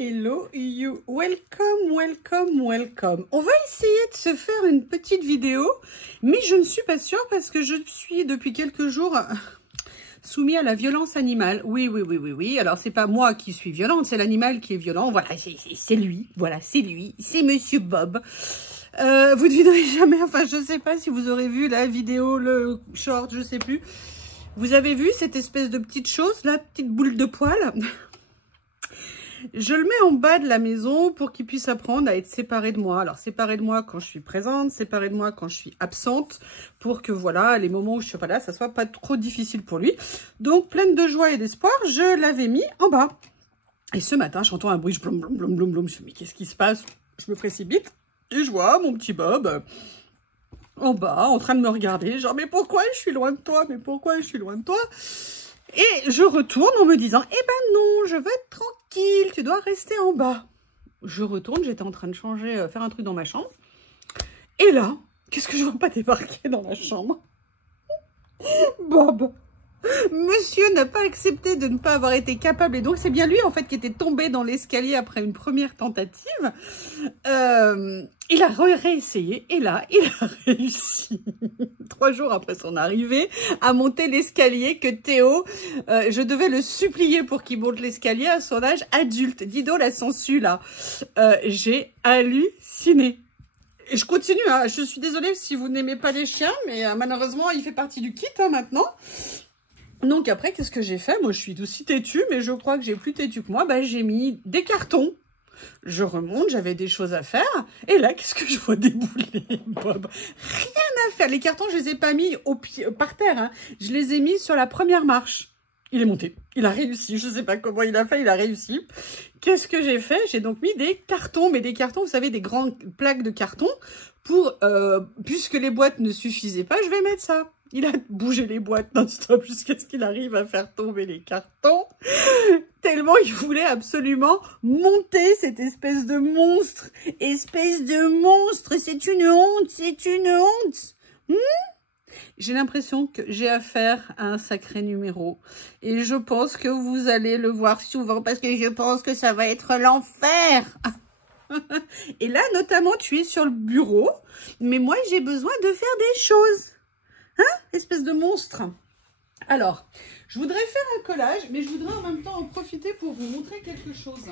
Hello you, welcome, welcome, welcome. On va essayer de se faire une petite vidéo, mais je ne suis pas sûre parce que je suis depuis quelques jours soumis à la violence animale. Oui. Alors c'est pas moi qui suis violente, c'est l'animal qui est violent. Voilà, c'est lui. Voilà, c'est lui. C'est Monsieur Bob. Vous devinerez jamais. Enfin, je sais pas si vous aurez vu la vidéo, le short, je sais plus. Vous avez vu cette espèce de petite chose, la petite boule de poil. Je le mets en bas de la maison pour qu'il puisse apprendre à être séparé de moi. Alors, séparé de moi quand je suis présente, séparé de moi quand je suis absente, pour que, voilà, les moments où je suis pas là, ça soit pas trop difficile pour lui. Donc, pleine de joie et d'espoir, je l'avais mis en bas. Et ce matin, j'entends un bruit, je blum, blum, blum, blum, blum. Je me dis, mais qu'est-ce qui se passe? Je me précipite et je vois mon petit Bob en bas, en train de me regarder. Genre, mais pourquoi je suis loin de toi? Mais pourquoi je suis loin de toi? Et je retourne en me disant, eh ben non, je veux être tranquille, tu dois rester en bas. Je retourne, j'étais en train de changer, faire un truc dans ma chambre. Et là, qu'est-ce que je vois pas débarquer dans la chambre? Bob. Monsieur n'a pas accepté de ne pas avoir été capable, et donc c'est bien lui en fait qui était tombé dans l'escalier après une première tentative. Il a réessayé et là, il a réussi, 3 jours après son arrivée, à monter l'escalier que Théo, je devais le supplier pour qu'il monte l'escalier à son âge adulte. Dido la sensu là. J'ai halluciné. Et je continue, hein. Je suis désolée si vous n'aimez pas les chiens, mais malheureusement il fait partie du kit hein, maintenant. Donc après, qu'est-ce que j'ai fait? Moi, je suis aussi têtue, mais je crois que j'ai plus têtu que moi. Bah, j'ai mis des cartons. Je remonte, j'avais des choses à faire. Et là, qu'est-ce que je vois débouler, Bob? Rien à faire. Les cartons, je les ai pas mis au pied, par terre. Hein. Je les ai mis sur la première marche. Il est monté. Il a réussi. Je sais pas comment il a fait, il a réussi. Qu'est-ce que j'ai fait? J'ai donc mis des cartons. Mais des cartons, vous savez, des grandes plaques de carton. Pour, puisque les boîtes ne suffisaient pas, je vais mettre ça. Il a bougé les boîtes non-stop jusqu'à ce qu'il arrive à faire tomber les cartons. Tellement il voulait absolument monter cette espèce de monstre. Espèce de monstre, c'est une honte, c'est une honte. J'ai l'impression que j'ai affaire à un sacré numéro. Et je pense que vous allez le voir souvent parce que je pense que ça va être l'enfer. Et là, notamment, tu es sur le bureau. Mais moi, j'ai besoin de faire des choses. Hein? Espèce de monstre. Alors, je voudrais faire un collage, mais je voudrais en même temps en profiter pour vous montrer quelque chose.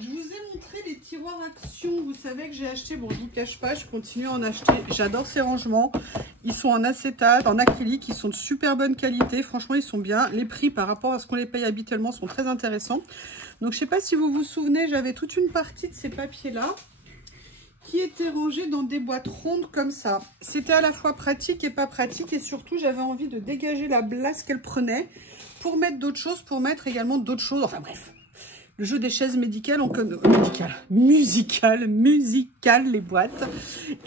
Je vous ai montré les tiroirs Action. Vous savez que j'ai acheté, bon, je ne vous cache pas, je continue à en acheter. J'adore ces rangements. Ils sont en acétate, en acrylique, ils sont de super bonne qualité. Franchement, ils sont bien. Les prix par rapport à ce qu'on les paye habituellement sont très intéressants. Donc, je ne sais pas si vous vous souvenez, j'avais toute une partie de ces papiers-là qui étaient rangés dans des boîtes rondes comme ça. C'était à la fois pratique et pas pratique, et surtout j'avais envie de dégager la place qu'elle prenait pour mettre d'autres choses, pour mettre également d'autres choses, enfin bref. Le jeu des chaises médicales, musicales, les boîtes.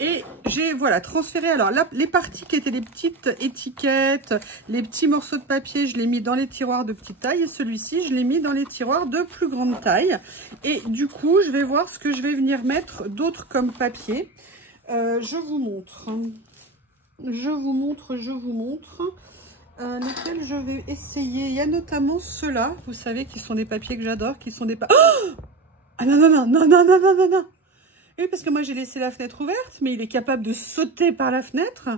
Et j'ai, voilà, transféré, alors là, les parties qui étaient les petites étiquettes, les petits morceaux de papier, je l'ai mis dans les tiroirs de petite taille. Et celui-ci, je l'ai mis dans les tiroirs de plus grande taille. Et du coup, je vais voir ce que je vais venir mettre d'autres comme papier. Je vous montre. Lesquels je vais essayer. Il y a notamment ceux-là, vous savez, qui sont des papiers que j'adore, qui sont des Ah non. Et parce que moi, j'ai laissé la fenêtre ouverte, mais il est capable de sauter par la fenêtre.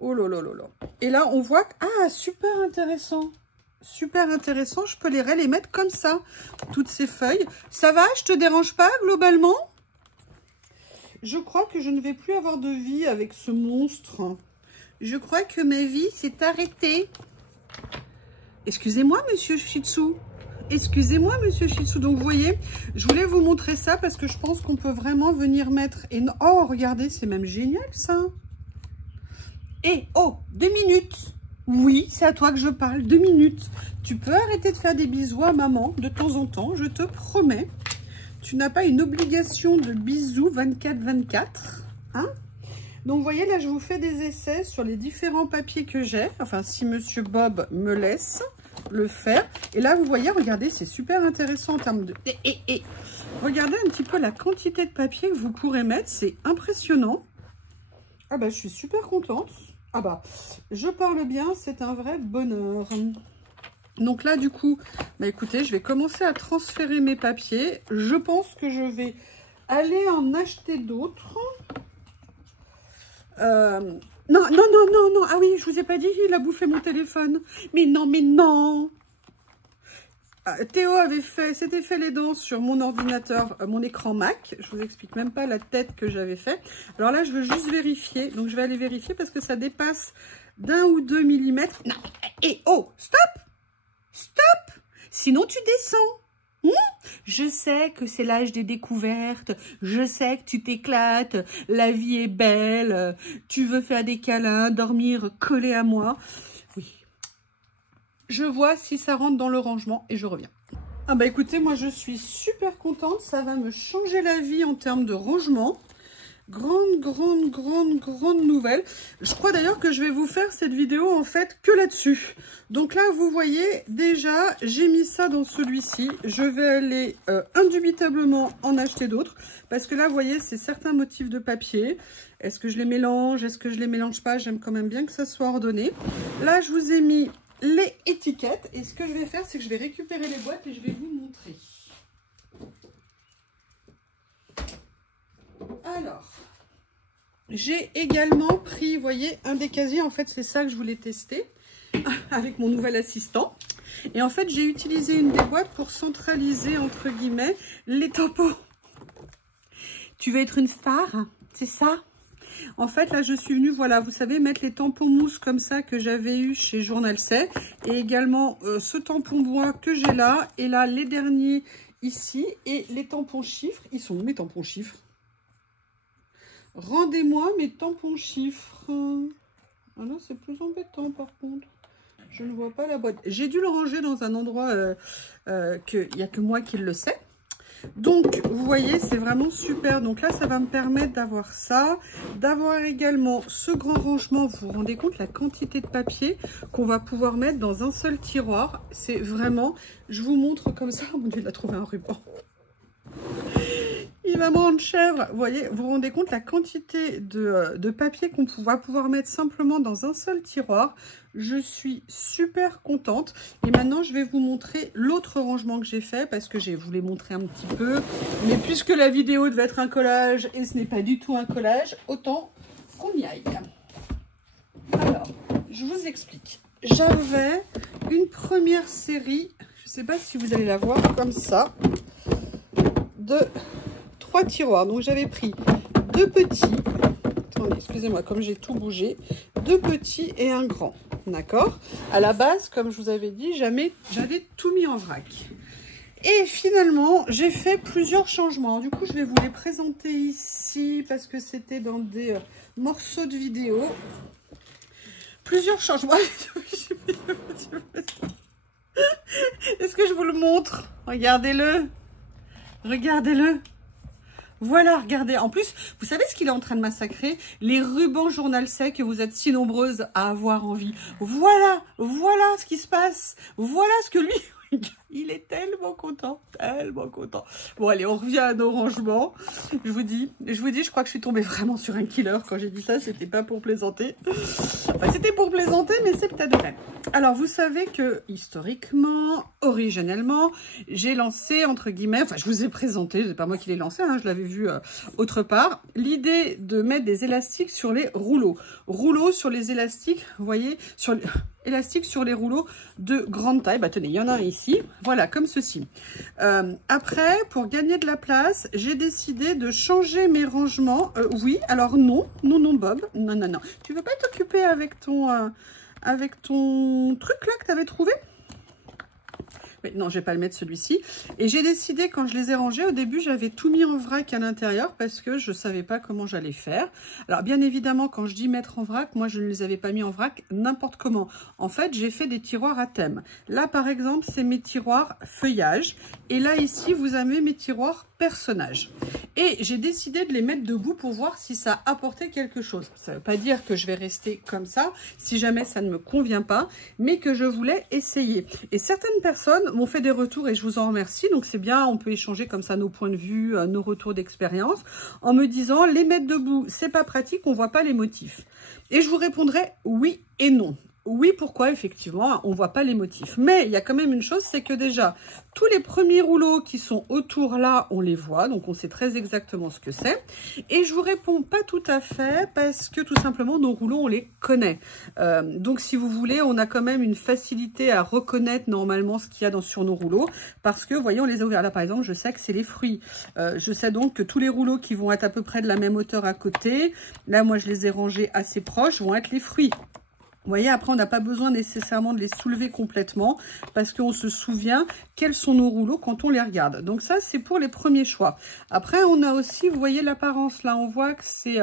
Oh là là là là. Et là, on voit que... Ah, super intéressant. Super intéressant. Je peux les mettre comme ça, toutes ces feuilles. Ça va? Je te dérange pas, globalement? Je crois que je ne vais plus avoir de vie avec ce monstre. Je crois que ma vie s'est arrêtée. Excusez-moi, monsieur Shih Tzu. Excusez-moi, monsieur Shih Tzu. Donc, vous voyez, je voulais vous montrer ça parce que je pense qu'on peut vraiment venir mettre... Oh, regardez, c'est même génial, ça. Et, oh, 2 minutes. Oui, c'est à toi que je parle, 2 minutes. Tu peux arrêter de faire des bisous à maman de temps en temps, je te promets. Tu n'as pas une obligation de bisous 24/24, hein? Donc, vous voyez, là, je vous fais des essais sur les différents papiers que j'ai. Enfin, si Monsieur Bob me laisse le faire. Et là, vous voyez, regardez, c'est super intéressant en termes de... Regardez un petit peu la quantité de papier que vous pourrez mettre. C'est impressionnant. Ah bah, je suis super contente. Ah bah, je parle bien, c'est un vrai bonheur. Donc là, du coup, bah écoutez, je vais commencer à transférer mes papiers. Je pense que je vais aller en acheter d'autres. Non, non, non, non, non. Ah oui, je vous ai pas dit, il a bouffé mon téléphone. Mais non, mais non. Théo s'était fait les dents sur mon ordinateur, mon écran Mac. Je vous explique même pas la tête que j'avais fait. Alors là, je veux juste vérifier. Donc, je vais aller vérifier parce que ça dépasse d'1 ou 2 millimètres. Non, et oh, stop! Stop! Sinon, tu descends. Je sais que c'est l'âge des découvertes. Je sais que tu t'éclates. La vie est belle. Tu veux faire des câlins, dormir collé à moi. Oui. Je vois si ça rentre dans le rangement et je reviens. Ah bah écoutez, moi je suis super contente. Ça va me changer la vie en termes de rangement. Grande nouvelle. Je crois d'ailleurs que je vais vous faire cette vidéo en fait que là-dessus. Donc là, vous voyez, déjà, j'ai mis ça dans celui-ci. Je vais aller indubitablement en acheter d'autres. Parce que là, vous voyez, c'est certains motifs de papier. Est-ce que je les mélange? Est-ce que je les mélange pas? J'aime quand même bien que ça soit ordonné. Là, je vous ai mis les étiquettes. Et ce que je vais faire, c'est que je vais récupérer les boîtes et je vais vous montrer. Alors, j'ai également pris, vous voyez, un des casiers. En fait, c'est ça que je voulais tester avec mon nouvel assistant. Et en fait, j'ai utilisé une des boîtes pour centraliser, entre guillemets, les tampons. Tu veux être une star? C'est ça? En fait, là, je suis venue, voilà, vous savez, mettre les tampons mousse comme ça que j'avais eu chez Journal C. Et également ce tampon bois que j'ai là. Et là, les derniers ici. Et les tampons chiffres. Ils sont où mes tampons chiffres? Rendez-moi mes tampons chiffres. Ah là, c'est plus embêtant par contre. Je ne vois pas la boîte. J'ai dû le ranger dans un endroit qu'il n'y a que moi qui le sais. Donc, vous voyez, c'est vraiment super. Donc là, ça va me permettre d'avoir ça. D'avoir également ce grand rangement. Vous vous rendez compte la quantité de papier qu'on va pouvoir mettre dans un seul tiroir. C'est vraiment... Je vous montre comme ça. Mon Dieu, il a trouvé un ruban. Il va me rendre chèvre. Vous voyez, vous vous rendez compte la quantité de papier qu'on va pouvoir mettre simplement dans un seul tiroir. Je suis super contente. Et maintenant, je vais vous montrer l'autre rangement que j'ai fait parce que je vous l'ai montré un petit peu. Mais puisque la vidéo devait être un collage et ce n'est pas du tout un collage, autant qu'on y aille. Alors, je vous explique. J'avais une première série, je ne sais pas si vous allez la voir comme ça, de 3 tiroirs. Donc j'avais pris 2 petits, attendez, excusez-moi, comme j'ai tout bougé, 2 petits et un grand, d'accord? À la base, comme je vous avais dit, j'avais tout mis en vrac. Et finalement, j'ai fait plusieurs changements. Du coup, je vais vous les présenter ici parce que c'était dans des morceaux de vidéo. Plusieurs changements. Est-ce que je vous le montre? Regardez-le. Regardez-le. Voilà, regardez. En plus, vous savez ce qu'il est en train de massacrer? Les rubans Journal C que vous êtes si nombreuses à avoir envie. Voilà, voilà ce qui se passe. Voilà ce que lui... Il est tellement content, tellement content. Bon, allez, on revient à nos rangements. Je vous dis, je crois que je suis tombée vraiment sur un killer quand j'ai dit ça. C'était pas pour plaisanter. Enfin, c'était pour plaisanter, mais c'est peut-être vrai. Alors, vous savez que, historiquement, originellement, j'ai lancé, entre guillemets, enfin, je vous ai présenté, c'est pas moi qui l'ai lancé, hein, je l'avais vu autre part, l'idée de mettre des élastiques sur les rouleaux. Rouleaux sur les élastiques, vous voyez, sur les... élastique sur les rouleaux de grande taille. Bah tenez, il y en a un ici, voilà, comme ceci. Après, pour gagner de la place, j'ai décidé de changer mes rangements. Oui, alors non, Bob, non. Tu veux pas t'occuper avec ton truc là que tu avais trouvé? Mais non, je vais pas le mettre celui-ci. Et j'ai décidé, quand je les ai rangés, au début, j'avais tout mis en vrac à l'intérieur parce que je savais pas comment j'allais faire. Alors, bien évidemment, quand je dis mettre en vrac, moi, je ne les avais pas mis en vrac n'importe comment. En fait, j'ai fait des tiroirs à thème. Là, par exemple, c'est mes tiroirs feuillage. Et là, ici, vous avez mes tiroirs personnages. Et j'ai décidé de les mettre debout pour voir si ça apportait quelque chose. Ça ne veut pas dire que je vais rester comme ça, si jamais ça ne me convient pas, mais que je voulais essayer. Et certaines personnes m'ont fait des retours et je vous en remercie. Donc c'est bien, on peut échanger comme ça nos points de vue, nos retours d'expérience, en me disant les mettre debout, c'est pas pratique, on voit pas les motifs. Et je vous répondrai oui et non. Oui, pourquoi, effectivement, on voit pas les motifs. Mais il y a quand même une chose, c'est que déjà, tous les premiers rouleaux qui sont autour là, on les voit. Donc, on sait très exactement ce que c'est. Et je vous réponds pas tout à fait parce que tout simplement, nos rouleaux, on les connaît. Donc, si vous voulez, on a quand même une facilité à reconnaître normalement ce qu'il y a sur nos rouleaux. Parce que, vous voyez, on les a ouverts. Là, par exemple, je sais que c'est les fruits. Je sais donc que tous les rouleaux qui vont être à peu près de la même hauteur à côté, là, moi, je les ai rangés assez proches, vont être les fruits. Vous voyez, après, on n'a pas besoin nécessairement de les soulever complètement parce qu'on se souvient quels sont nos rouleaux quand on les regarde. Donc ça, c'est pour les premiers choix. Après, on a aussi, vous voyez l'apparence là, on voit que c'est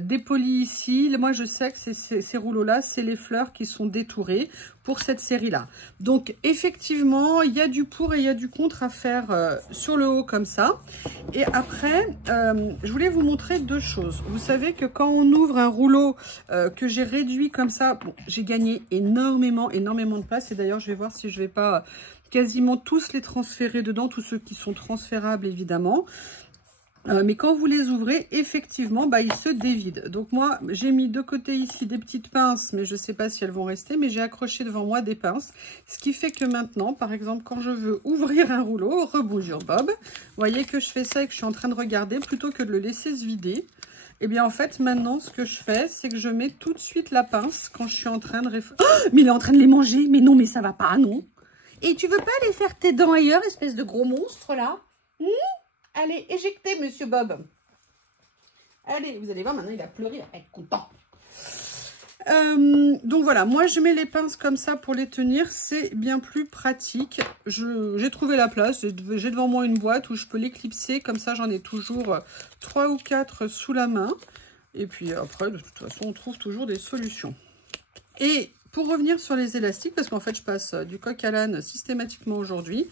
dépoli ici. Moi, je sais que ces rouleaux-là, c'est les fleurs qui sont détourées pour cette série-là. Donc, effectivement, il y a du pour et il y a du contre à faire sur le haut comme ça. Et après, je voulais vous montrer deux choses. Vous savez que quand on ouvre un rouleau que j'ai réduit comme ça, bon, j'ai gagné énormément de place. Et d'ailleurs, je vais voir si je vais pas quasiment tous les transférer dedans, tous ceux qui sont transférables, évidemment. Mais quand vous les ouvrez, effectivement, bah, ils se dévident. Donc moi, j'ai mis de côté ici des petites pinces, mais je ne sais pas si elles vont rester, mais j'ai accroché devant moi des pinces. Ce qui fait que maintenant, par exemple, quand je veux ouvrir un rouleau, rebonjour Bob, vous voyez que je fais ça et que je suis en train de regarder, plutôt que de le laisser se vider. Et bien en fait, maintenant, ce que je fais, c'est que je mets tout de suite la pince quand je suis en train de... Oh, mais il est en train de les manger, mais non, mais ça va pas, non. Et tu veux pas aller faire tes dents ailleurs, espèce de gros monstre, là? Allez, éjectez, monsieur Bob. Allez, vous allez voir, maintenant, il va pleurer, il va être content. Donc voilà, moi, je mets les pinces comme ça pour les tenir. C'est bien plus pratique. J'ai trouvé la place. J'ai devant moi une boîte où je peux l'éclipser. Comme ça, j'en ai toujours 3 ou 4 sous la main. Et puis après, de toute façon, on trouve toujours des solutions. Et... pour revenir sur les élastiques, parce qu'en fait, je passe du coq à l'âne systématiquement aujourd'hui,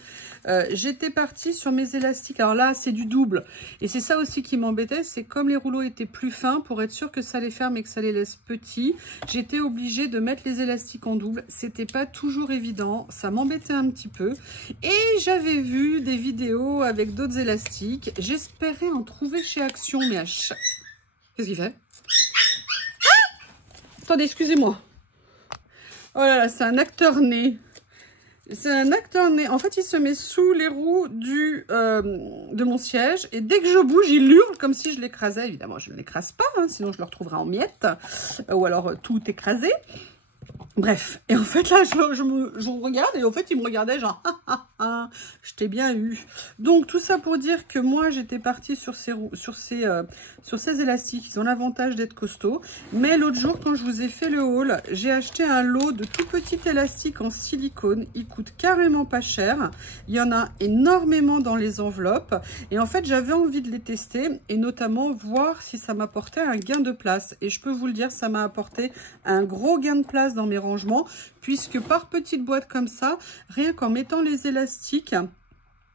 j'étais partie sur mes élastiques. Alors là, c'est du double. Et c'est ça aussi qui m'embêtait, c'est comme les rouleaux étaient plus fins, pour être sûr que ça les ferme et que ça les laisse petits, j'étais obligée de mettre les élastiques en double. C'était pas toujours évident, ça m'embêtait un petit peu. Et j'avais vu des vidéos avec d'autres élastiques. J'espérais en trouver chez Action, mais à chaque... Qu'est-ce qu'il fait? Ah! Attendez, excusez-moi. Oh là là, c'est un acteur né. C'est un acteur né. En fait, il se met sous les roues de mon siège. Et dès que je bouge, il hurle comme si je l'écrasais. Évidemment, je ne l'écrase pas, hein, sinon je le retrouverai en miettes. Ou alors tout écrasé. Bref, et en fait là, je regarde et en fait, il me regardait genre, ah, je t'ai bien eu. Donc tout ça pour dire que moi, j'étais partie sur ces élastiques. Ils ont l'avantage d'être costauds. Mais l'autre jour, quand je vous ai fait le haul, j'ai acheté un lot de tout petits élastiques en silicone. Ils coûtent carrément pas cher. Il y en a énormément dans les enveloppes. Et en fait, j'avais envie de les tester et notamment voir si ça m'apportait un gain de place. Et je peux vous le dire, ça m'a apporté un gros gain de place dans mes rangements, puisque par petite boîte comme ça, rien qu'en mettant les élastiques,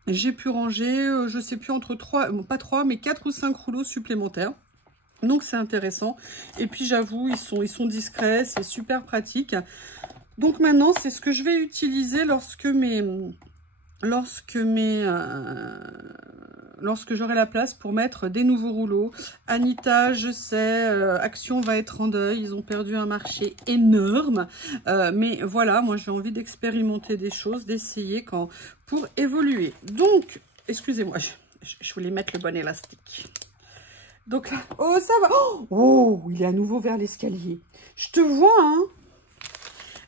j'ai pu ranger, je sais plus, entre 3, pas 3, mais 4 ou 5 rouleaux supplémentaires. Donc c'est intéressant. Et puis j'avoue, ils sont discrets, c'est super pratique. Donc maintenant, c'est ce que je vais utiliser lorsque j'aurai la place pour mettre des nouveaux rouleaux. Anita, je sais, Action va être en deuil. Ils ont perdu un marché énorme. Mais voilà, moi j'ai envie d'expérimenter des choses, d'essayer pour évoluer. Donc, excusez-moi, je voulais mettre le bon élastique. Donc là, oh ça va. Oh, il est à nouveau vers l'escalier. Je te vois, hein.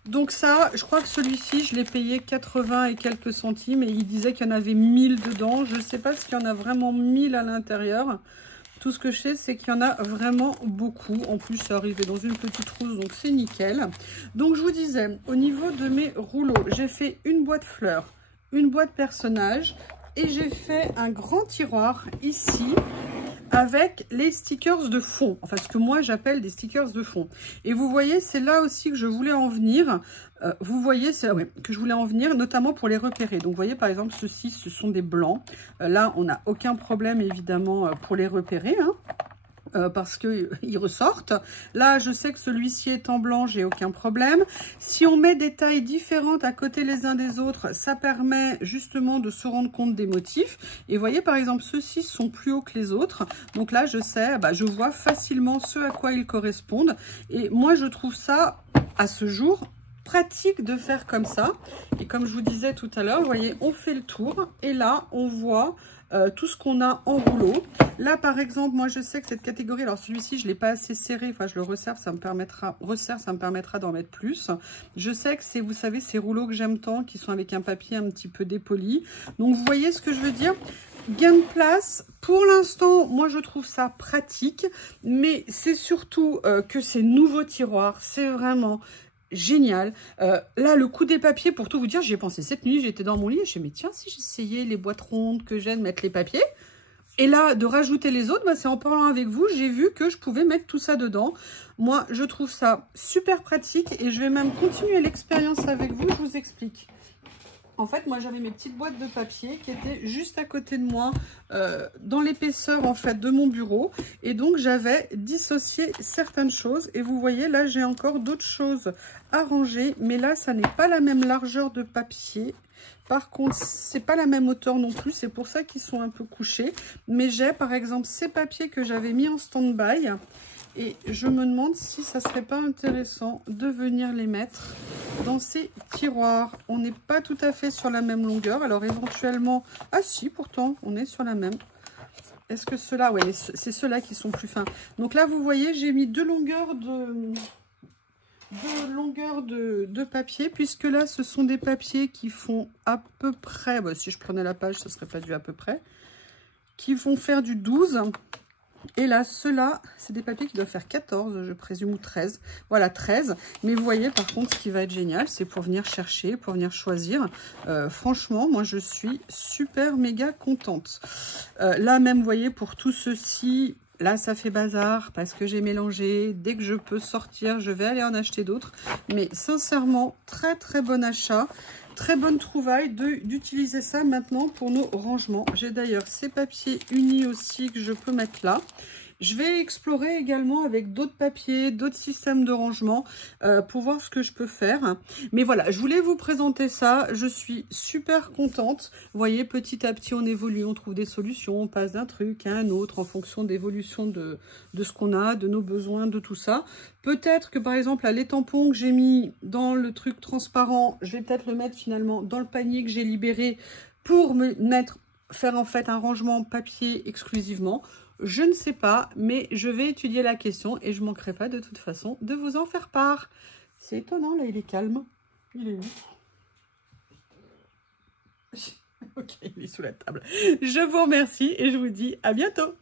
Donc ça, je crois que celui-ci, je l'ai payé 80 et quelques centimes. Et il disait qu'il y en avait 1000 dedans. Je ne sais pas s'il y en a vraiment 1000 à l'intérieur. Tout ce que je sais, c'est qu'il y en a vraiment beaucoup. En plus, c'est arrivé dans une petite trousse, donc c'est nickel. Donc je vous disais, au niveau de mes rouleaux, j'ai fait une boîte fleurs, une boîte personnage. Et j'ai fait un grand tiroir ici, avec les stickers de fond, enfin ce que moi j'appelle des stickers de fond. Et vous voyez, c'est là aussi que je voulais en venir. Vous voyez, c'est ouais, que je voulais en venir, notamment pour les repérer. Donc vous voyez par exemple, ceux-ci, ce sont des blancs. Là, on n'a aucun problème évidemment pour les repérer, hein. parce qu'ils ressortent. Là, je sais que celui-ci est en blanc, j'ai aucun problème. Si on met des tailles différentes à côté les uns des autres, ça permet justement de se rendre compte des motifs. Et vous voyez, par exemple, ceux-ci sont plus hauts que les autres. Donc là, je sais, je vois facilement ce à quoi ils correspondent. Et moi, je trouve ça, à ce jour, pratique de faire comme ça. Et comme je vous disais tout à l'heure, vous voyez, on fait le tour. Et là, on voit tout ce qu'on a en rouleau. Là, par exemple, moi, je sais que cette catégorie, alors celui-ci, je ne l'ai pas assez serré. Enfin, je le resserre, ça me permettra d'en mettre plus. Je sais que c'est, vous savez, ces rouleaux que j'aime tant, qui sont avec un papier un petit peu dépoli. Donc, vous voyez ce que je veux dire? Gain de place, pour l'instant, moi je trouve ça pratique, mais c'est surtout que ces nouveaux tiroirs, c'est vraiment génial. Là, le coup des papiers, pour tout vous dire, j'y ai pensé cette nuit, j'étais dans mon lit et je me suis dit, mais tiens, si j'essayais les boîtes rondes que j'aime mettre les papiers, et là, de rajouter les autres, c'est en parlant avec vous, j'ai vu que je pouvais mettre tout ça dedans. Moi, je trouve ça super pratique et je vais même continuer l'expérience avec vous, je vous explique. En fait, moi, j'avais mes petites boîtes de papier qui étaient juste à côté de moi, dans l'épaisseur, en fait, de mon bureau. Et donc, j'avais dissocié certaines choses. Et vous voyez, là, j'ai encore d'autres choses à ranger. Mais là, ça n'est pas la même largeur de papier. Par contre, c'est pas la même hauteur non plus. C'est pour ça qu'ils sont un peu couchés. Mais j'ai, par exemple, ces papiers que j'avais mis en stand-by. Et je me demande si ça serait pas intéressant de venir les mettre dans ces tiroirs. On n'est pas tout à fait sur la même longueur. Alors éventuellement... Ah si, pourtant, on est sur la même. Est-ce que ceux-là... Oui, c'est ceux-là qui sont plus fins. Donc là, vous voyez, j'ai mis deux longueurs de papier. Puisque là, ce sont des papiers qui font à peu près... si je prenais la page, ce serait pas du à peu près. Qui vont faire du 12. Et là, ceux-là, c'est des papiers qui doivent faire 14, je présume, ou 13. Voilà, 13. Mais vous voyez, par contre, ce qui va être génial, c'est pour venir chercher, pour venir choisir. Franchement, moi, je suis super méga contente. Là, même, vous voyez, pour tout ceci... Là, ça fait bazar parce que j'ai mélangé. Dès que je peux sortir, je vais aller en acheter d'autres. Mais sincèrement, très, très bon achat. Très bonne trouvaille d'utiliser ça maintenant pour nos rangements. J'ai d'ailleurs ces papiers unis aussi que je peux mettre là. Je vais explorer également avec d'autres papiers, d'autres systèmes de rangement pour voir ce que je peux faire. Mais voilà, je voulais vous présenter ça. Je suis super contente. Vous voyez, petit à petit, on évolue, on trouve des solutions, on passe d'un truc à un autre en fonction d'évolution de ce qu'on a, de nos besoins, de tout ça. Peut-être que par exemple, là, les tampons que j'ai mis dans le truc transparent, je vais peut-être le mettre finalement dans le panier que j'ai libéré pour faire en fait un rangement papier exclusivement. Je ne sais pas, mais je vais étudier la question et je ne manquerai pas de toute façon de vous en faire part. C'est étonnant, là, il est calme. Il est où? Ok, il est sous la table. Je vous remercie et je vous dis à bientôt.